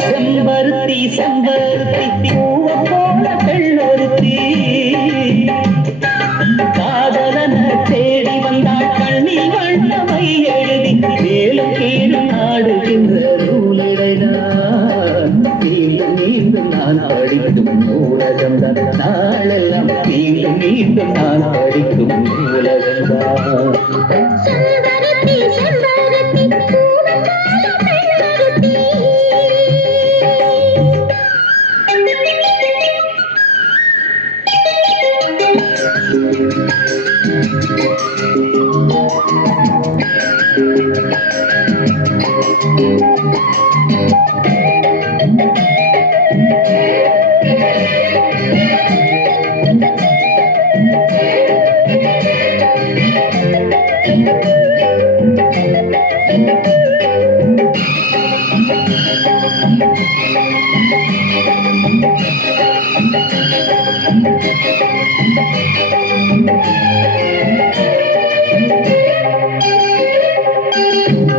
செம்பருத்தி செம்பருத்தி பூவ போல பெண்ணொருத்தி காதலன தேடி வந்தாள் கண்ணில் வண்ணமை எழுதி மேலும் கீழும் ஆடுகின்ற நூலிடைதான் மீண்டும் மீண்டும் நான் படிக்கும் நூலகம்தான் நாளெல்லாம் மீண்டும் மீண்டும் நான் படிக்கும் நூலகம்தான் செம்பருத்தி செம்பருத்தி பூவ போல பெண்ணொருத்தி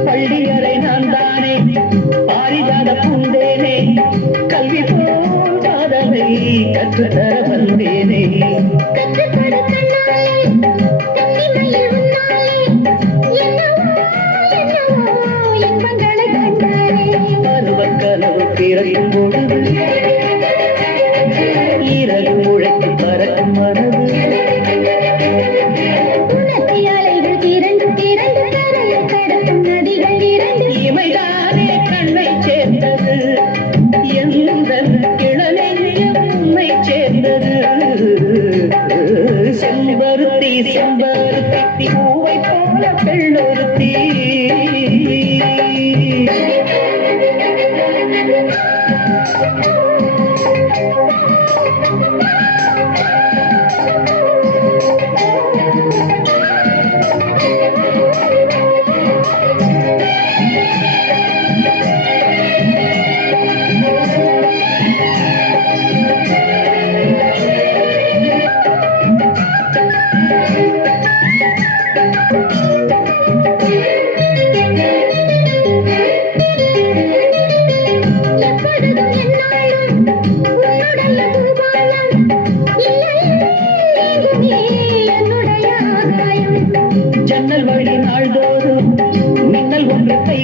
பள்ளியறை நான் தானே பாரிஜாத பூந்தேனே கல்வி போதாதவை கற்றுத்தர வந்தேனே கற்றுக்கொடு கண்ணாலே கண்ணிமையில் உன்னாலே என்னவோ என்னவோ இன்பங்களை கண்டாலே கனவு கனவு பிறக்கும் பொழுது இரவு முழைத்து பறக்கும் மனது உனக்கு அலைகள் திரண்டு திரண்டு கரையில் கடக்கும் நதிகள் இரண்டு இமைதானே கண்ணை சேர்ந்தது எந்த இளநெஞ்சம் உன்னை சேர்ந்தது செம்பருத்தி செம்பருத்தி பூவை போல பெண்ணொருத்தி எப்பொழுதும் என்னாலும் உன்னுடைய பூபாலம் இல்லை எங்குமே என்னுடைய ஆகாயம் ஜன்னல் வழி நாள்தோறும் மின்னல் ஒன்று கை